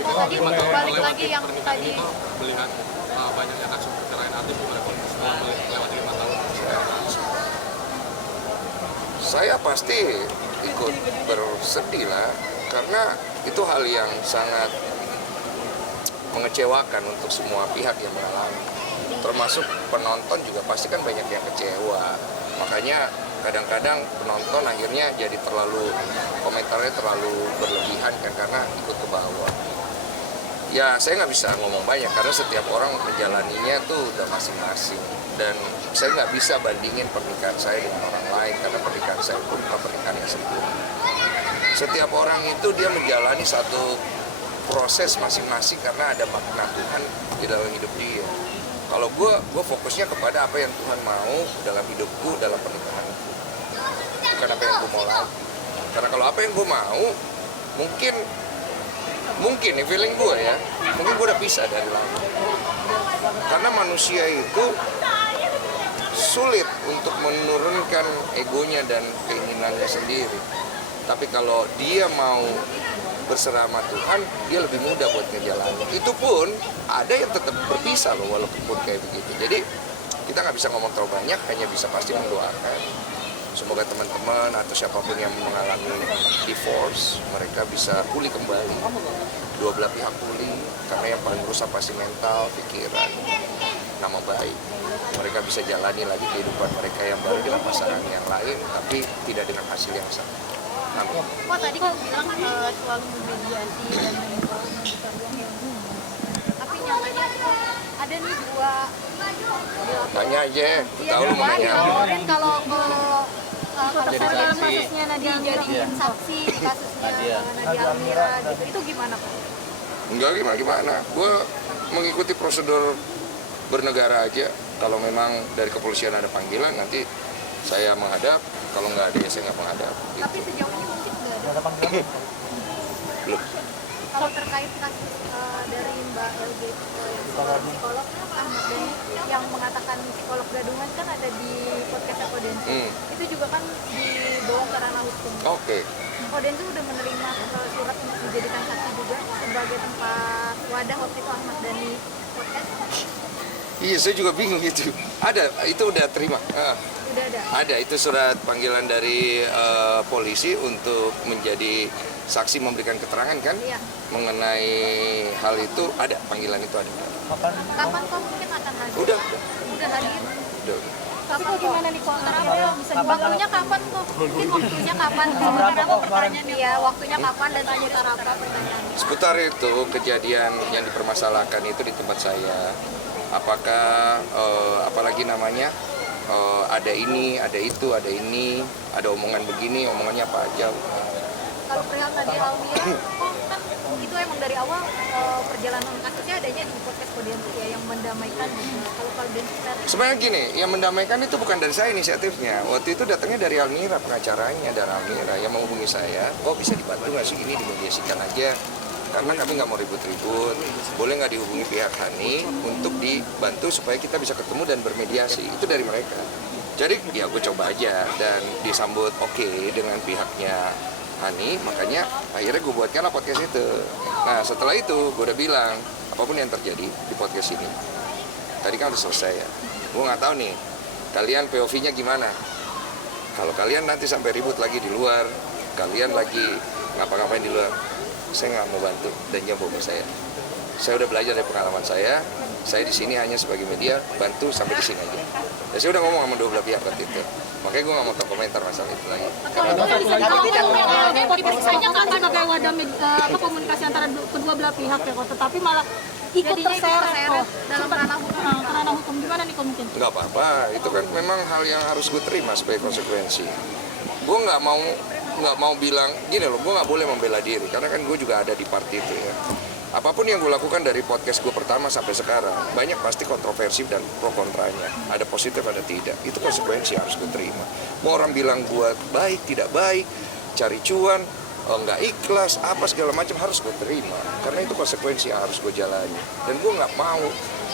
Tadi balik lagi yang tadi itu melihat banyaknya kasus perceraian artis gimana Pak setelah melewati 5 tahun? Saya pasti ikut bersedih lah, karena itu hal yang sangat mengecewakan untuk semua pihak yang mengalami. Termasuk penonton juga pasti kan banyak yang kecewa. Makanya kadang-kadang penonton akhirnya jadi komentarnya terlalu berlebihan kan, karena ikut ke bawah. Ya saya nggak bisa ngomong banyak karena setiap orang menjalaninya tuh udah masing-masing. Dan saya nggak bisa bandingin pernikahan saya dengan orang lain karena pernikahan saya pun bukan pernikahan yang sempurna. Setiap orang itu dia menjalani satu proses masing-masing karena ada makna Tuhan di dalam hidup dia. Kalau gue fokusnya kepada apa yang Tuhan mau dalam hidupku, dalam pernikahanku, bukan apa yang gue mau lagi. Karena kalau apa yang gue mau, mungkin nih feeling gue ya, mungkin gue udah pisah dari lama. Karena manusia itu sulit untuk menurunkan egonya dan keinginannya sendiri. Tapi kalau dia mau berserah sama Tuhan, dia lebih mudah buat ngejalanin. Itu pun ada yang tetap berpisah loh, walaupun kayak begitu. Jadi kita nggak bisa ngomong terlalu banyak, hanya bisa pasti mendoakan. Semoga teman-teman atau siapapun yang mengalami divorce, mereka bisa pulih kembali. Dua belah pihak pulih, karena yang paling rusak pasti mental, pikiran, nama baik. Mereka bisa jalani lagi kehidupan mereka yang baru dengan pasangan yang lain, tapi tidak dengan hasil yang sama. Amin. Pak tadi kan bilang selalu memediasi dan menentukan uang yang tapi nyatanya ada nih dua Tanya aja, tahu lu mau nanya. dilaporin kalau Jadi dalam saksi. kasusnya Nadia dijadiin saksi di kasusnya Nadia Almira gitu, itu gimana Pak? Enggak gimana. Gue mengikuti prosedur bernegara aja. Kalau memang dari kepolisian ada panggilan, nanti saya menghadap. Kalau nggak ada ya saya nggak menghadap. Gitu. Tapi sejauh ini mungkin nggak ada. Belum. Kalau terkait kasus dari Mbak LG yang seorang psikolog Ahmad Dhani yang mengatakan psikolog gadungan kan ada di podcast Kodensu. Itu juga kan dibawa ke ranah hukum. Oke. Kodensu udah menerima surat untuk dijadikan saksi juga sebagai tempat wadah waktu itu Ahmad Dhani podcast. Iya, saya juga bingung itu. Ada, itu udah terima. Udah ada. Ada, itu surat panggilan dari polisi untuk menjadi saksi memberikan keterangan kan? Iya. Mengenai hal itu ada, panggilan itu ada. Kapan kok mungkin akan hadir? Udah. Udah hadir. Udah. Tapi kok gimana nih kok? Bisa waktunya kapan kok? Mungkin waktunya kapan? Beberapa pertanyaan ya, waktunya kapan dan seputar apa pertanyaan? Seputar itu kejadian yang dipermasalahkan itu di tempat saya. Apakah apalagi namanya ada ini, ada itu, ada ini, ada omongan begini, omongannya apa aja. Kalau perihal Nadia Almira, kan itu emang dari awal perjalanan kasusnya adanya di podcast Kodensu ya yang mendamaikan. Kalau Kodensu Sebenarnya gini, yang mendamaikan itu bukan dari saya inisiatifnya. Waktu itu datangnya dari Almira, pengacaranya dari Almira yang menghubungi saya. Kok bisa dibantu nggak sih ini, dimediasikan aja? Karena kami nggak mau ribut-ribut. Boleh nggak dihubungi pihak Hani untuk dibantu supaya kita bisa ketemu dan bermediasi. Itu dari mereka. Jadi ya gue coba aja dan disambut oke dengan pihaknya Hani. Makanya akhirnya gue buatkanlah podcast itu. Nah setelah itu gue udah bilang apapun yang terjadi di podcast ini. Tadi kan udah selesai ya. Gue nggak tahu nih kalian POV-nya gimana. Kalau kalian nanti sampai ribut lagi di luar, kalian lagi ngapa-ngapain di luar, saya nggak mau bantu dan jangan bohong saya. Saya udah belajar dari pengalaman saya di sini hanya sebagai media, bantu sampai di sini aja. Dan saya udah ngomong sama dua belah pihak waktu itu. Makanya gue nggak mau tahu komentar masalah itu lagi. kalau boleh bisa dikatakan podcastnya kan sebagai wadah komunikasi antara kedua belah pihak ya kok, tetapi malah ikut terseret dalam ranah hukum. Gimana nih kok mungkin? Nggak apa-apa, itu kan memang hal yang harus gue terima sebagai konsekuensi. Gue nggak mau bilang gini loh, gue nggak boleh membela diri karena kan gue juga ada di part itu ya. Apapun yang gue lakukan dari podcast gue pertama sampai sekarang banyak pasti kontroversi dan pro kontranya, ada positif ada tidak, itu konsekuensi yang harus gue terima. Mau orang bilang gue baik tidak baik, cari cuan, nggak ikhlas, apa segala macam harus gue terima. Karena itu konsekuensi yang harus gue jalani. Dan gue nggak mau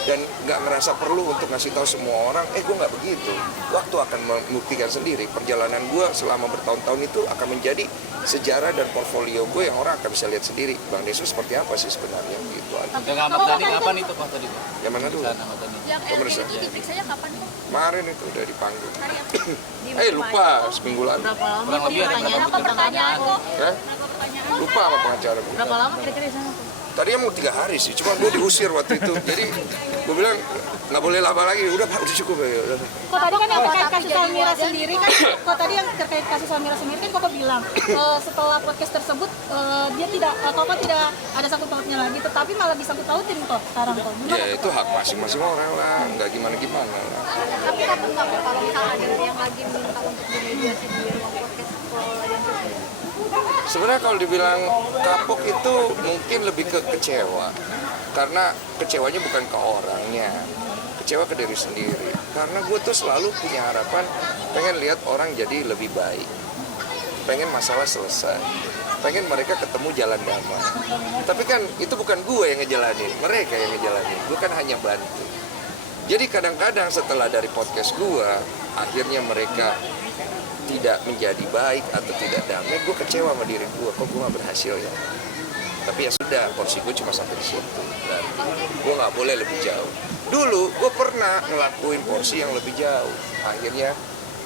dan nggak ngerasa perlu untuk ngasih tahu semua orang, gue nggak begitu. Waktu akan membuktikan sendiri. Perjalanan gue selama bertahun-tahun itu akan menjadi sejarah dan portfolio gue yang orang akan bisa lihat sendiri. Bang Desus seperti apa sih sebenarnya gitu aja. Yang Ahmad Dhani kapan itu Pak tadi Pak? Yang mana dulu? Ahmad Dhani. Yang Pemirsa. itu diperiksanya kapan kok? Kemarin itu udah dipanggil. Hari apa? Lupa seminggu lalu. Kurang lebih ada Kenapa pertanyaan kok? Ya? Kenapa pertanyaan? Lupa sama pengacara gue. Berapa lama kira-kira di sana tuh? Tadinya mau 3 hari sih, cuma gue diusir waktu itu. Jadi gue bilang nggak boleh lama lagi. Udah Pak, udah cukup ya. Udah. Kok tadi kan yang terkait kasus Almira sendiri kan, kok tadi yang terkait kasus Almira sendiri kan Koko bilang setelah podcast tersebut dia tidak, Koko tidak ada sangkut pautnya lagi, tetapi malah disangkut pautin kok sekarang kok. Ya itu hak masing-masing orang lah, nggak gimana-gimana lah. Tapi takut nggak kok kalau misalnya ada yang lagi minta untuk dimediasi di ruang podcast sekolah dan sebagainya? Sebenarnya kalau dibilang kapok itu mungkin lebih ke kecewa. Karena kecewanya bukan ke orangnya, kecewa ke diri sendiri. Karena gue tuh selalu punya harapan pengen lihat orang jadi lebih baik, pengen masalah selesai, pengen mereka ketemu jalan damai. Tapi kan itu bukan gue yang ngejalanin, mereka yang ngejalanin. Gue kan hanya bantu. Jadi kadang-kadang setelah dari podcast gue, akhirnya mereka tidak menjadi baik atau tidak damai, gue kecewa sama diri gue, kok gue gak berhasil ya. Tapi ya sudah, porsi gue cuma sampai di situ. Dan gue nggak boleh lebih jauh. Dulu gue pernah ngelakuin porsi yang lebih jauh. Akhirnya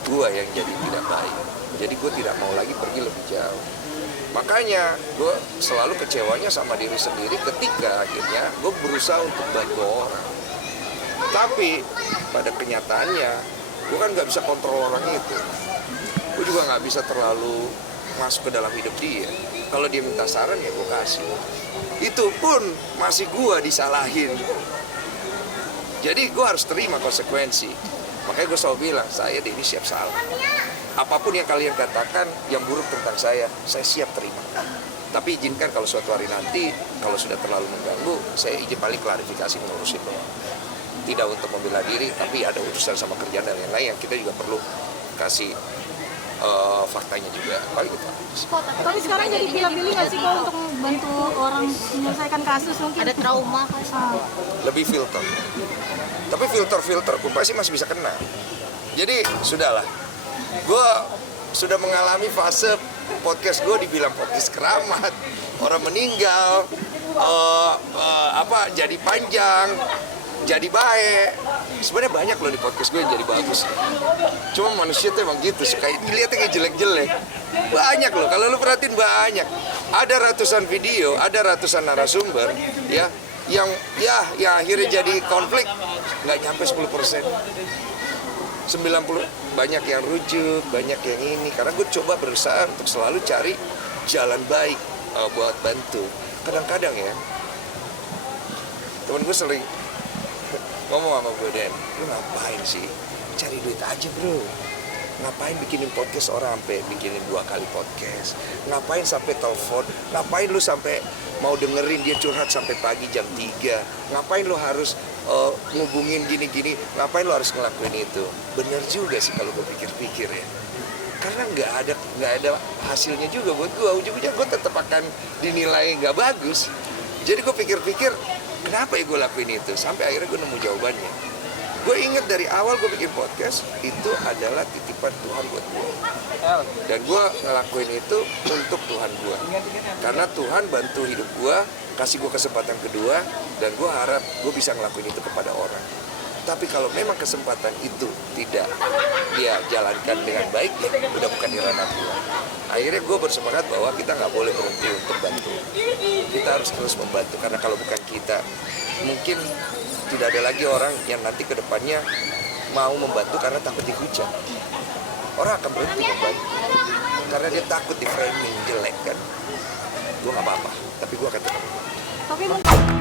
gue yang jadi tidak baik. Jadi gue tidak mau lagi pergi lebih jauh. Makanya gue selalu kecewanya sama diri sendiri ketika akhirnya gue berusaha untuk bantu orang. Tapi pada kenyataannya gue kan nggak bisa kontrol orang itu. Gue juga nggak bisa terlalu masuk ke dalam hidup dia. Kalau dia minta saran ya gue kasih. Itu pun masih gue disalahin. Jadi gue harus terima konsekuensi. Makanya gue selalu bilang, saya ini siap salah. Apapun yang kalian katakan yang buruk tentang saya siap terima. Tapi izinkan kalau suatu hari nanti, kalau sudah terlalu mengganggu, saya izin paling klarifikasi mengurusin doang. Tidak untuk membela diri, tapi ada urusan sama kerjaan dan yang lain yang kita juga perlu kasih faktanya juga. Paling itu. Tapi sekarang jadi pilih-pilih nggak sih kok untuk membantu orang menyelesaikan kasus mungkin? Ada trauma kan? Lebih filter. Tapi filter pun pasti masih bisa kena. Jadi sudahlah. Gue sudah mengalami fase podcast gue dibilang podcast keramat, orang meninggal, jadi panjang, jadi baik. Sebenarnya banyak loh di podcast gue yang jadi bagus. Cuma manusia tuh emang gitu, suka dilihatnya kayak jelek-jelek. Banyak loh, kalau lu perhatiin banyak. Ada ratusan video, ada ratusan narasumber, ya, yang akhirnya jadi konflik nggak nyampe 10%. 90 banyak yang rujuk, banyak yang ini. Karena gue coba berusaha untuk selalu cari jalan baik buat bantu. Kadang-kadang ya, temen gue sering ngomong sama gue, Den, lu ngapain sih? Cari duit aja bro. Ngapain bikinin podcast orang sampai bikinin 2 kali podcast? Ngapain sampai telepon? Ngapain lu sampai mau dengerin dia curhat sampai pagi jam 3? Ngapain lu harus ngubungin gini-gini? Ngapain lu harus ngelakuin itu? Bener juga sih kalau gue pikir-pikir ya. Karena nggak ada hasilnya juga buat gue. Ujung-ujungnya gue tetap akan dinilai nggak bagus. Jadi gue pikir-pikir, kenapa ya gue lakuin itu? Sampai akhirnya gue nemu jawabannya. Gue inget dari awal gue bikin podcast, itu adalah titipan Tuhan buat gue. Dan gue ngelakuin itu untuk Tuhan gue. Karena Tuhan bantu hidup gue, kasih gue kesempatan kedua, dan gue harap gue bisa ngelakuin itu kepada orang. Tapi kalau memang kesempatan itu tidak dia jalankan dengan baik, ya udah bukan di ranah Tuhan. Akhirnya gue bersemangat bahwa kita nggak boleh berhenti untuk bantu. Kita harus terus membantu, karena kalau bukan kita, mungkin tidak ada lagi orang yang nanti ke depannya mau membantu karena takut dihujat. Orang akan berhenti membantu karena dia takut di framing jelek kan. Gue nggak apa-apa, tapi gue akan tetap membantu. Tapi mungkin